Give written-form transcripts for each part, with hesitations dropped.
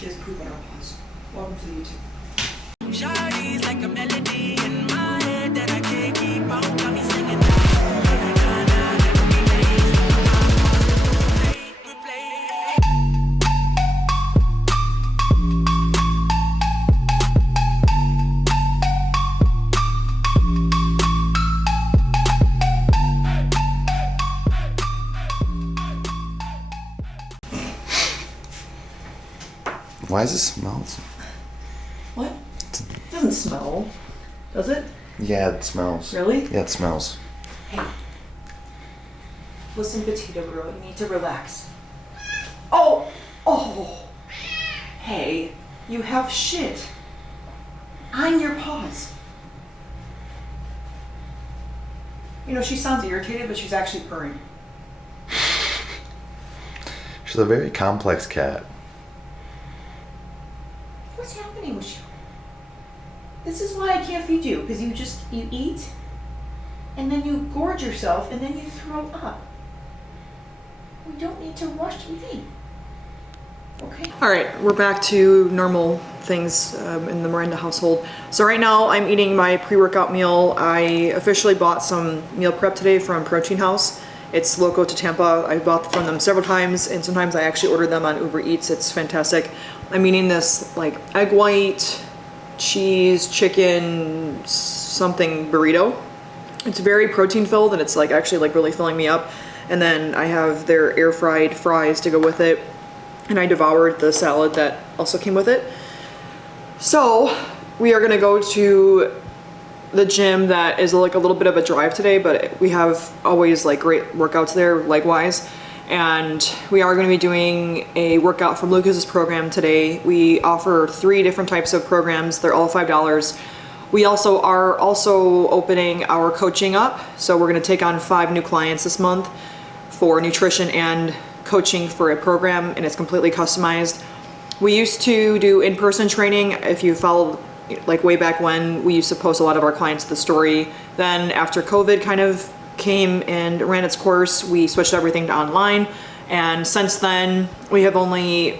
She has poop in her paws. Welcome to YouTube. Shawty's like a melody in my head that I can't keep on. Got me singing. Why does it smell? What? It doesn't smell. Does it? Yeah, it smells. Really? Yeah, it smells. Hey. Listen, potato girl, you need to relax. Oh! Oh! Hey, you have shit on your paws. You know, she sounds irritated, but she's actually purring. She's a very complex cat. What's happening with you? This is why I can't feed you, because you eat, and then you gorge yourself, and then you throw up. We don't need to rush eating. Okay? All right, we're back to normal things in the Miranda household. So right now I'm eating my pre-workout meal. I officially bought some meal prep today from Protein House. It's local to Tampa. I bought from them several times, and sometimes I actually order them on Uber Eats. It's fantastic. I'm eating this like egg white, cheese, chicken, something burrito. It's very protein filled, and it's like actually like really filling me up. And then I have their air fried fries to go with it. And I devoured the salad that also came with it. So we are gonna go to the gym that is like a little bit of a drive today, but we have always like great workouts there leg wise. And we are going to be doing a workout from Lucas's program today. We offer 3 different types of programs. They're all $5. We also are opening our coaching up. So we're going to take on 5 new clients this month for nutrition and coaching for a program, and it's completely customized. We used to do in-person training. If you followed like way back when, we used to post a lot of our clients to the story. Then after COVID kind of came and ran its course, we switched everything to online, and since then we have only,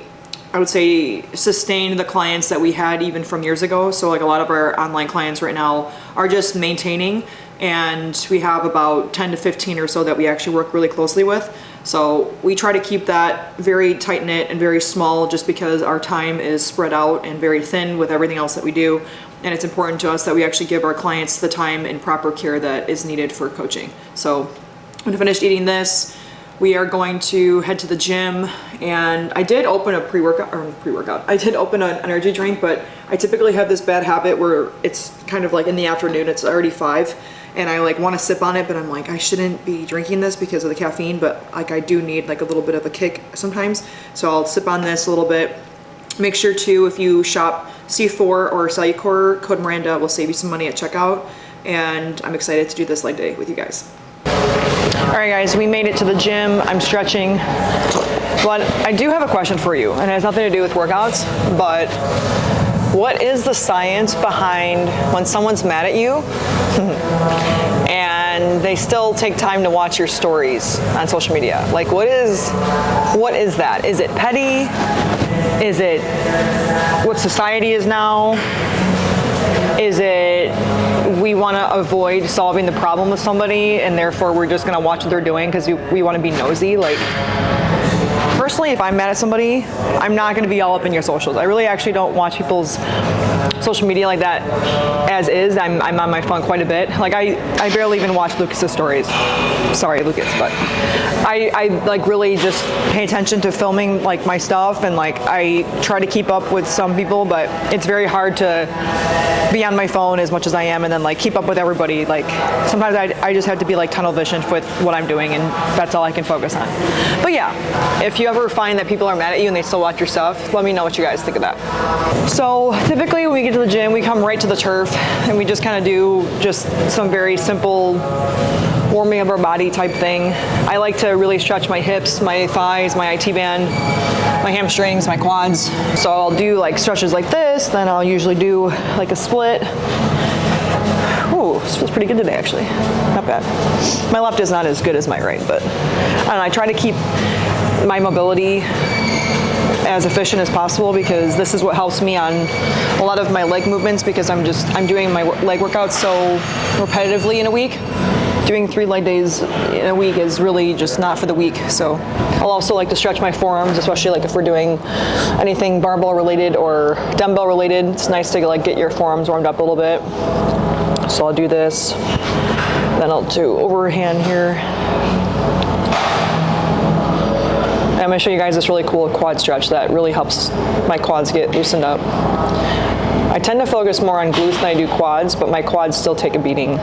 I would say, sustained the clients that we had even from years ago. So like a lot of our online clients right now are just maintaining, and we have about 10 to 15 or so that we actually work really closely with. So we try to keep that very tight knit and very small, just because our time is spread out and very thin with everything else that we do. And it's important to us that we actually give our clients the time and proper care that is needed for coaching. So when I finished eating this, we are going to head to the gym. And I did open a pre-workout. I did open an energy drink, but I typically have this bad habit where it's kind of like in the afternoon, it's already 5, and I like want to sip on it, but I'm like, I shouldn't be drinking this because of the caffeine, but like I do need like a little bit of a kick sometimes. So I'll sip on this a little bit. Make sure to, if you shop C4 or Cellular, code Miranda will save you some money at checkout. And I'm excited to do this leg day with you guys. All right guys, we made it to the gym. I'm stretching, but I do have a question for you, and it has nothing to do with workouts, but what is the science behind when someone's mad at you and they still take time to watch your stories on social media? Like what is that? Is it petty? Is it what society is now? Is it we want to avoid solving the problem with somebody, and therefore we're just going to watch what they're doing because we want to be nosy? Like, personally, if I'm mad at somebody, I'm not going to be all up in your socials. I really actually don't watch people's social media like that as is. I'm on my phone quite a bit. Like I barely even watch Lucas's stories. Sorry, Lucas, but I like really just pay attention to filming like my stuff, and like I try to keep up with some people, but it's very hard to be on my phone as much as I am and then like keep up with everybody. Like sometimes I just have to be like tunnel vision with what I'm doing, and that's all I can focus on. But yeah, if you ever find that people are mad at you and they still watch your stuff, let me know what you guys think of that. So typically when we get to the gym, we come right to the turf and we just kind of do just some very simple warming of our body type thing. I like to really stretch my hips, my thighs, my IT band, my hamstrings, my quads. So I'll do like stretches like this, then I'll usually do like a split. Ooh, this feels pretty good today actually, not bad. My left is not as good as my right, but I don't know, I try to keep my mobility as efficient as possible, because this is what helps me on a lot of my leg movements, because I'm doing my leg workouts so repetitively in a week. Doing 3 leg days in a week is really just not for the weak. So I'll also like to stretch my forearms, especially like if we're doing anything barbell related or dumbbell related. It's nice to like get your forearms warmed up a little bit. So I'll do this, then I'll do overhand here. I'm going to show you guys this really cool quad stretch that really helps my quads get loosened up. I tend to focus more on glutes than I do quads, but my quads still take a beating.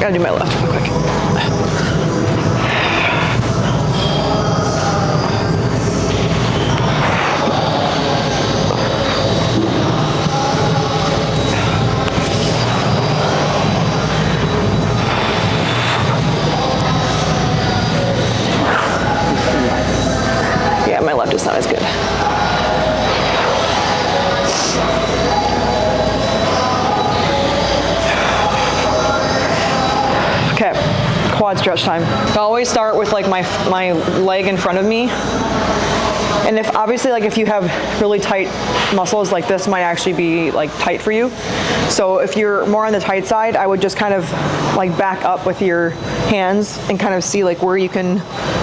Gotta do my left real quick. Yeah, my left is not as good. Okay, quad stretch time. I always start with like my leg in front of me. And if obviously like if you have really tight muscles, like this might actually be like tight for you. So if you're more on the tight side, I would just kind of like back up with your hands and kind of see like where you can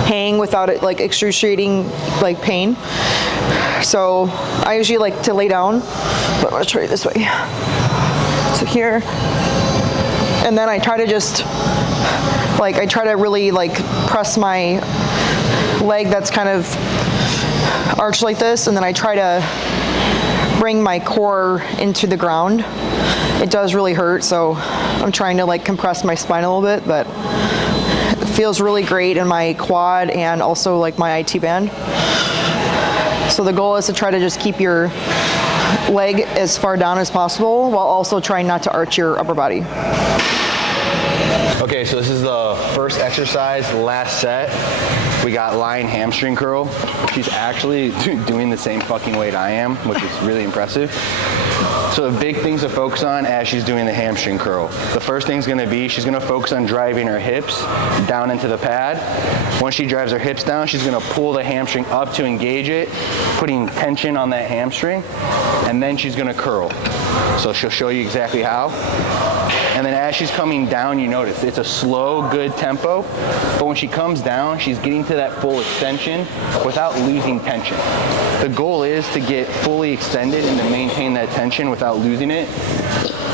hang without it like excruciating like pain. So I usually like to lay down, but I'm gonna try it this way. So here, and then I try to just like, I try to really like press my leg that's kind of arched like this, and then I try to bring my core into the ground. It does really hurt, so I'm trying to like compress my spine a little bit, but it feels really great in my quad and also like my IT band. So the goal is to try to just keep your leg as far down as possible while also trying not to arch your upper body. Okay, so this is the first exercise, last set. We got lying hamstring curl. She's actually doing the same fucking weight I am, which is really impressive. So the big things to focus on as she's doing the hamstring curl. The first thing's gonna be, she's gonna focus on driving her hips down into the pad. Once she drives her hips down, she's gonna pull the hamstring up to engage it, putting tension on that hamstring, and then she's gonna curl. So she'll show you exactly how. And then as she's coming down, you notice it's a slow, good tempo, but when she comes down, she's getting to that full extension without losing tension. The goal is to get fully extended and to maintain that tension without losing it,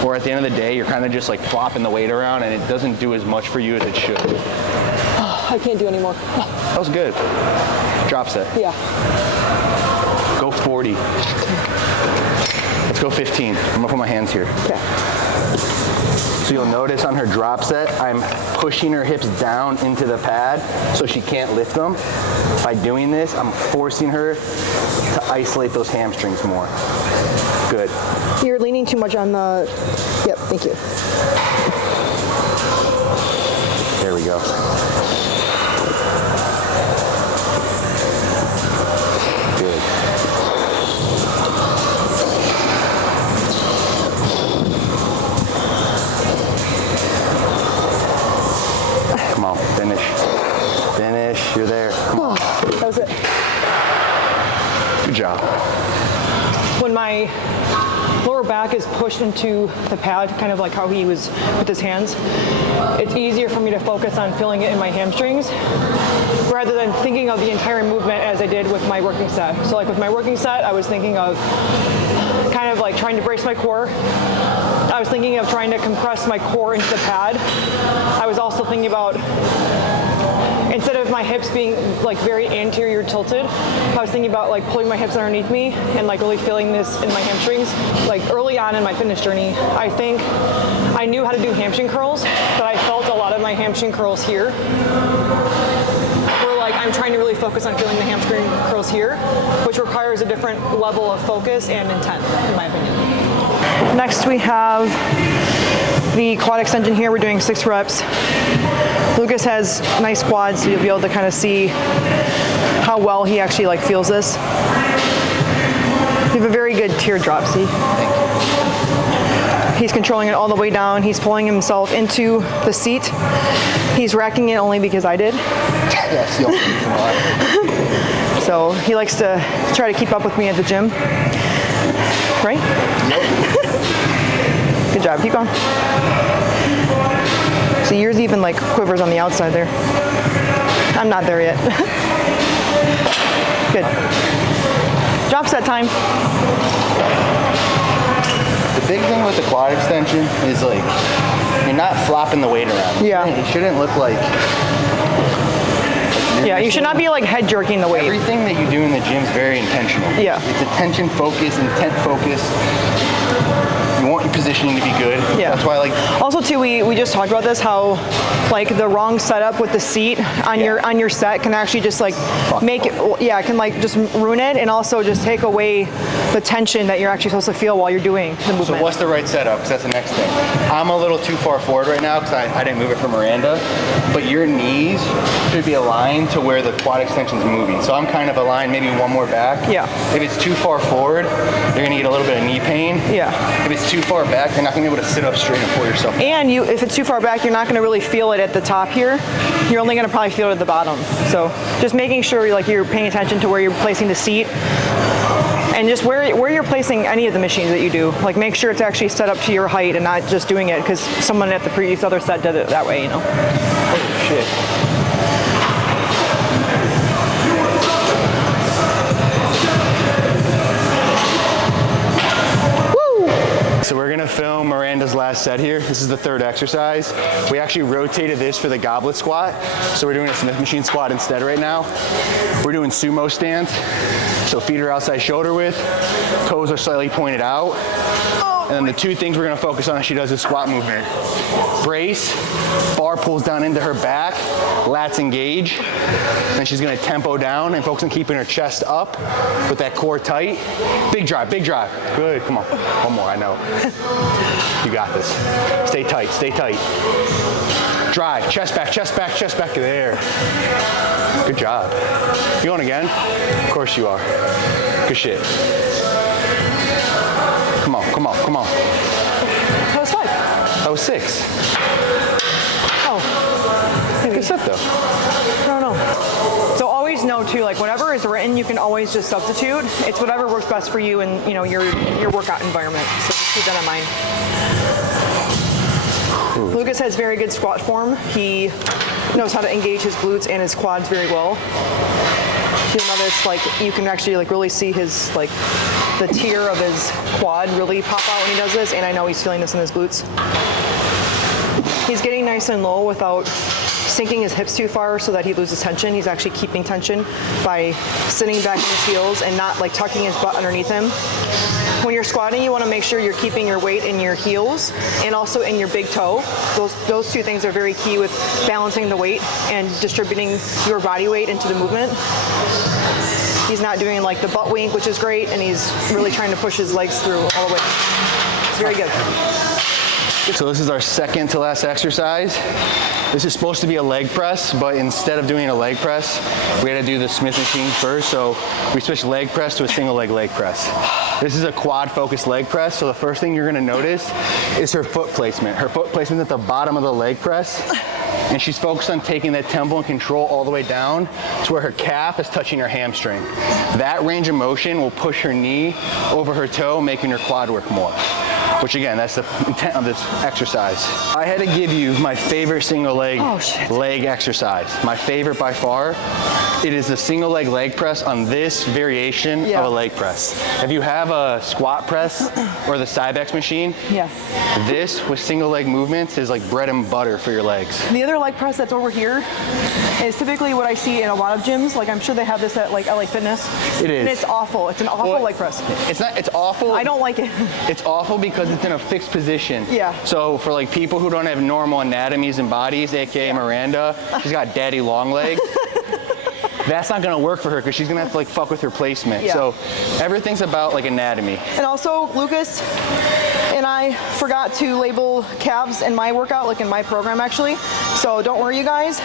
or at the end of the day, you're kind of just like flopping the weight around and it doesn't do as much for you as it should. I can't do anymore. That was good. Drop set. Yeah. Go 40. Let's go 15. I'm gonna put my hands here. Okay. So you'll notice on her drop set, I'm pushing her hips down into the pad so she can't lift them. By doing this, I'm forcing her to isolate those hamstrings more. Good. You're leaning too much on the, yep, thank you. There we go. Good. Come on, finish. Finish, you're there. Come on. That was it. Good job. When my lower back is pushed into the pad, kind of like how he was with his hands, it's easier for me to focus on feeling it in my hamstrings rather than thinking of the entire movement as I did with my working set. So like with my working set, I was thinking of kind of like trying to brace my core. I was thinking of trying to compress my core into the pad. I was also thinking about, instead of my hips being like very anterior tilted, I was thinking about like pulling my hips underneath me and like really feeling this in my hamstrings. Like early on in my fitness journey, I think I knew how to do hamstring curls, but I felt a lot of my hamstring curls here. Where like I'm trying to really focus on feeling the hamstring curls here, which requires a different level of focus and intent, in my opinion. Next we have the quad extension here. We're doing 6 reps. Lucas has nice quads, so you'll be able to kind of see how well he actually like feels this. You have a very good teardrop, see? Thank you. He's controlling it all the way down. He's pulling himself into the seat. He's racking it only because I did. That's the only reason why. So he likes to try to keep up with me at the gym. Right? Good job. Keep going. So yours even like quivers on the outside there. I'm not there yet. Good. Drop set time. The big thing with the quad extension is like you're not flopping the weight around. Yeah. It shouldn't look like. Yeah, you should not be like head jerking the weight. Everything that you do in the gym is very intentional. Yeah. It's attention focused, intent focused. You want your positioning to be good. Yeah. That's why, like. Also, too, we just talked about this, how like the wrong setup with the seat on your set can actually just like make it, yeah, it can like just ruin it, and also just take away the tension that you're actually supposed to feel while you're doing the movement. So what's the right setup? Because that's the next thing. I'm a little too far forward right now because I didn't move it for Miranda, but your knees should be aligned to where the quad extension's moving. So I'm kind of aligned, maybe one more back. Yeah. If it's too far forward, you're gonna get a little bit of knee pain. Yeah. If it's too far back, you're not gonna be able to sit up straight and pull yourself down. And if it's too far back, you're not going to really feel it at the top here. You're only going to probably feel it at the bottom. So just making sure you're paying attention to where you're placing the seat, and just where you're placing any of the machines that you do. Like make sure it's actually set up to your height and not just doing it because someone at the previous other set did it that way, you know. Oh shit. So we're gonna film Miranda's last set here. This is the third exercise. We actually rotated this for the goblet squat. So we're doing a Smith machine squat instead right now. We're doing sumo stance. So feet are outside shoulder width, toes are slightly pointed out. And then the two things we're gonna focus on as she does this squat movement. Brace, bar pulls down into her back, lats engage. Then she's gonna tempo down and focus on keeping her chest up with that core tight. Big drive, big drive. Good, come on. One more, I know. You got this. Stay tight, stay tight. Drive, chest back, chest back, chest back. There. Good job. You going again? Of course you are. Good shit. Come on, come on, come on. That was 5. That was 6. Oh. Maybe. Good set though. I don't know. So always know too, like whatever is written, you can always just substitute. It's whatever works best for you and your workout environment. So just keep that in mind. Ooh. Lucas has very good squat form. He knows how to engage his glutes and his quads very well. You'll notice like you can actually like really see his like the tier of his quad really pop out when he does this, and I know he's feeling this in his glutes. He's getting nice and low without sinking his hips too far so that he loses tension. He's actually keeping tension by sitting back in his heels and not like tucking his butt underneath him. When you're squatting, you want to make sure you're keeping your weight in your heels and also in your big toe. Those two things are very key with balancing the weight and distributing your body weight into the movement. He's not doing like the butt wink, which is great, and he's really trying to push his legs through all the way. It's very good. So this is our second to last exercise. This is supposed to be a leg press, but instead of doing a leg press, we had to do the Smith machine first. So we switched leg press to a single leg press. This is a quad focused leg press. So the first thing you're gonna notice is her foot placement. Her foot placement at the bottom of the leg press. And she's focused on taking that tempo and control all the way down to where her calf is touching her hamstring. That range of motion will push her knee over her toe, making her quad work more. Which again, that's the intent of this exercise. I had to give you my favorite single leg exercise. My favorite by far. It is the single leg press on this variation of a leg press. If you have a squat press or the Cybex machine, this with single leg movements is like bread and butter for your legs. The other leg press that's over here is typically what I see in a lot of gyms. Like I'm sure they have this at like LA Fitness. It is. And it's awful. It's an awful leg press. It's not, it's awful. I don't like it. It's awful because it's in a fixed position. Yeah. So for like people who don't have normal anatomies and bodies, AKA Miranda, she's got daddy long legs. That's not gonna work for her because she's gonna have to like fuck with her placement. Yeah. So everything's about like anatomy. And also Lucas and I forgot to label calves in my workout, like in my program actually. So don't worry you guys.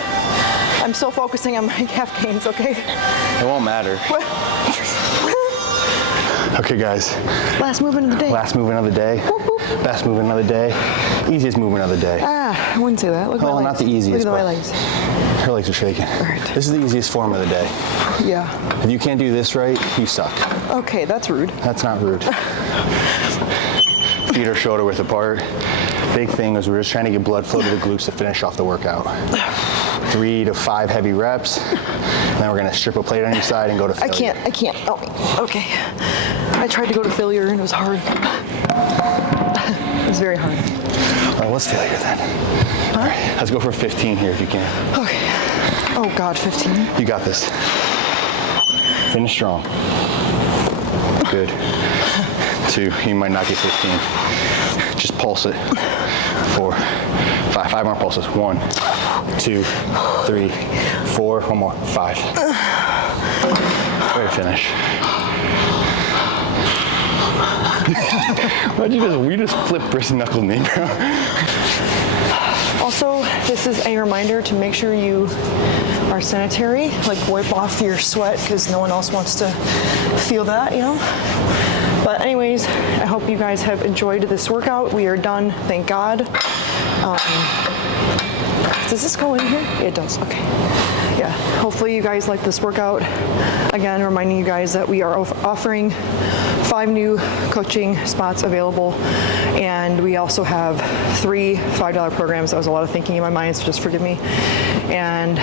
I'm still focusing on my calf gains, okay? It won't matter. Okay guys. Last movement of the day. Last movement of the day. Whoop, whoop. Best movement of the day, easiest movement of the day. I wouldn't say that. Look at my Well, legs. not the easiest, Look at my but- legs. Her legs are shaking. right. This is the easiest form of the day. Yeah. If you can't do this right, you suck. Okay, that's rude. That's not rude. Feet are shoulder width apart. Big thing is we're just trying to get blood flow to the glutes to finish off the workout. 3 to 5 heavy reps. And then we're gonna strip a plate on your side and go to failure. I can't. Oh, okay. I tried to go to failure and it was hard. It was very hard. All right, what's failure then? All right, let's go for 15 here if you can. Okay. Oh God, 15. You got this. Finish strong. Good. 2, you might not get 15. Just pulse it. 4, 5 more pulses. 1, 2, 3, 4, one more, 5. Way to finish. Why'd you just flip wrist knuckle me, bro? Also, this is a reminder to make sure you are sanitary, like wipe off your sweat because no one else wants to feel that, you know? But anyways, I hope you guys have enjoyed this workout. We are done, thank God. Does this go in here? It does, okay. Yeah, hopefully you guys like this workout. Again, reminding you guys that we are offering 5 new coaching spots available, and we also have 3 $5 programs. That was a lot of thinking in my mind, so just forgive me. And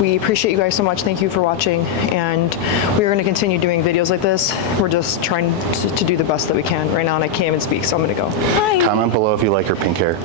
we appreciate you guys so much. Thank you for watching, and we are going to continue doing videos like this. We're just trying to do the best that we can right now, and I can't even speak, so I'm going to go. Bye. Comment below if you like her pink hair.